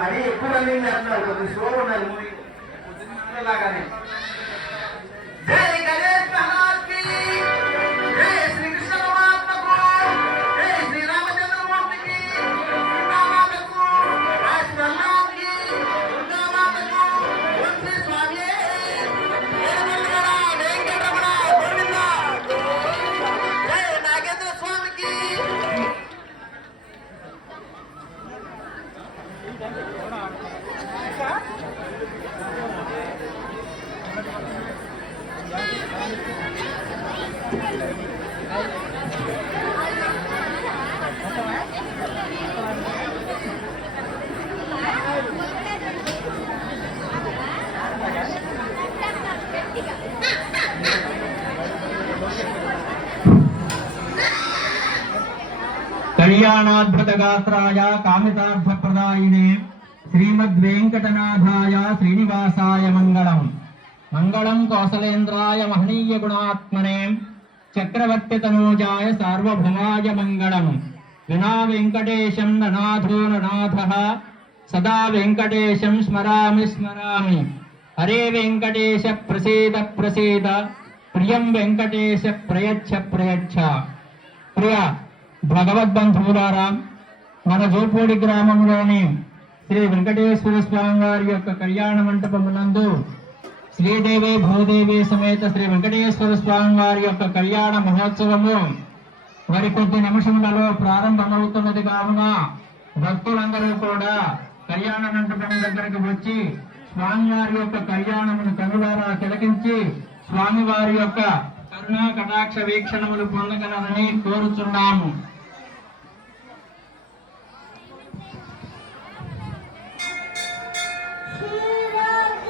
మరి ఎక్కువ రన్నింగ్ చేస్తున్నారు, కొద్దిగా స్లో ఉన్నారు మూవీ లాగానే. జై గణేష్ మహారాజ్కి, జై శ్రీకృష్ణ పరమాత్మకు, జై శ్రీరామచంద్రమూర్తికి, సీతామాతకు, రాష్ట్రన్నాథ్కి, దుర్గామాతకు, వంశీ స్వామి, ఏడుమల్లిగడ వెంకటరమణ గోవింద, జై నాగేంద్ర స్వామికి. కళ్యాణాద్భుతగాత్రాయ కామితార్థప్రదాయినే శ్రీమద్వేంకటనాథాయ శ్రీనివాసాయ మంగళం. మంగళం కౌసలేంద్రాయ మహనీయ గుణాత్మనే చక్రవర్తి తనూజాయ సార్వభౌమాయ మంగళం. వినా వెంకటేశం ననాథో ననాథః సదా వెంకటేశం స్మరామి స్మరామి. హరే వెంకటేశ ప్రసీద ప్రసీద, ప్రియం వెంకటేశ ప్రయచ్ఛ ప్రయచ్ఛ. ప్రియ భగవద్బంధువులారా, మన జోపూడి గ్రామంలోని శ్రీ వెంకటేశ్వర స్వామి వారి యొక్క కళ్యాణ మంటపమునందు శ్రీదేవి భూదేవి సమేత శ్రీ వెంకటేశ్వర స్వామి వారి యొక్క కళ్యాణ మహోత్సవము మరికొద్ది నిమిషములలో ప్రారంభమవుతున్నది. కావున భక్తులందరూ కూడా కళ్యాణ మంటపం దగ్గరికి వచ్చి స్వామివారి యొక్క కళ్యాణమును కనులారా తిలకించి స్వామివారి యొక్క కరుణా కటాక్ష వీక్షణములు పొందగలరని కోరుచున్నాము. శ్రీరామ